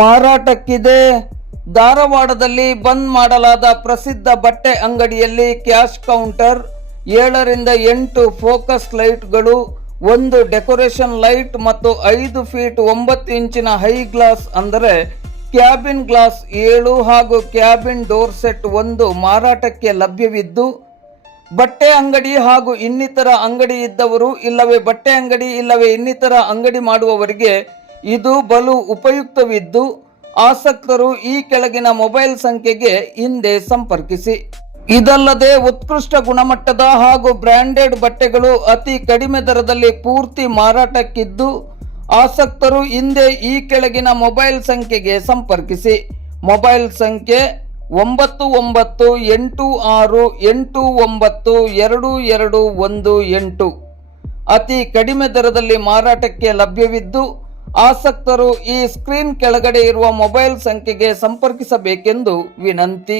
ಮಾರಾಟಕ್ಕಿದೆ. ಧಾರವಾಡದಲ್ಲಿ ಬಂದ್ ಮಾಡಲಾದ ಪ್ರಸಿದ್ಧ ಬಟ್ಟೆ ಅಂಗಡಿಯಲ್ಲಿ ಕ್ಯಾಶ್ ಕೌಂಟರ್, 7 ರಿಂದ 8 ಫೋಕಸ್ ಲೈಟ್ಗಳು, 1 ಡೆಕೋರೇಷನ್ ಲೈಟ್ ಮತ್ತು 5 ಫೀಟ್ 9 ಇಂಚಿನ ಹೈ ಗ್ಲಾಸ್ ಅಂದರೆ ಕ್ಯಾಬಿನ್ ಗ್ಲಾಸ್ 7 ಹಾಗೂ ಕ್ಯಾಬಿನ್ ಡೋರ್ ಸೆಟ್ 1 ಮಾರಾಟಕ್ಕೆ ಲಭ್ಯವಿದ್ದು, ಬಟ್ಟೆ ಅಂಗಡಿ ಹಾಗೂ ಇನ್ನಿತರ ಅಂಗಡಿ ಇದ್ದವರು ಇಲ್ಲವೇ ಬಟ್ಟೆ ಅಂಗಡಿ ಇಲ್ಲವೇ ಇನ್ನಿತರ ಅಂಗಡಿ ಮಾಡುವವರಿಗೆ ಇದು ಬಲು ಉಪಯುಕ್ತವಿದ್ದು, ಆಸಕ್ತರು ಈ ಕೆಳಗಿನ ಮೊಬೈಲ್ ಸಂಖ್ಯೆಗೆ ಹಿಂದೆ ಸಂಪರ್ಕಿಸಿ. ಇದಲ್ಲದೆ ಉತ್ಕೃಷ್ಟ ಗುಣಮಟ್ಟದ ಹಾಗೂ ಬ್ರ್ಯಾಂಡೆಡ್ ಬಟ್ಟೆಗಳು ಅತಿ ಕಡಿಮೆ ದರದಲ್ಲಿ ಪೂರ್ತಿ ಮಾರಾಟಕ್ಕಿದ್ದು, ಆಸಕ್ತರು ಹಿಂದೆ ಈ ಕೆಳಗಿನ ಮೊಬೈಲ್ ಸಂಖ್ಯೆಗೆ ಸಂಪರ್ಕಿಸಿ. ಮೊಬೈಲ್ ಸಂಖ್ಯೆ 9986892218. ಅತಿ ಕಡಿಮೆ ದರದಲ್ಲಿ ಮಾರಾಟಕ್ಕೆ ಲಭ್ಯವಿದ್ದು, ಆಸಕ್ತರು ಈ ಸ್ಕ್ರೀನ್ ಕೆಳಗಡೆ ಇರುವ ಮೊಬೈಲ್ ಸಂಖ್ಯೆಗೆ ಸಂಪರ್ಕಿಸಬೇಕೆಂದು ವಿನಂತಿ.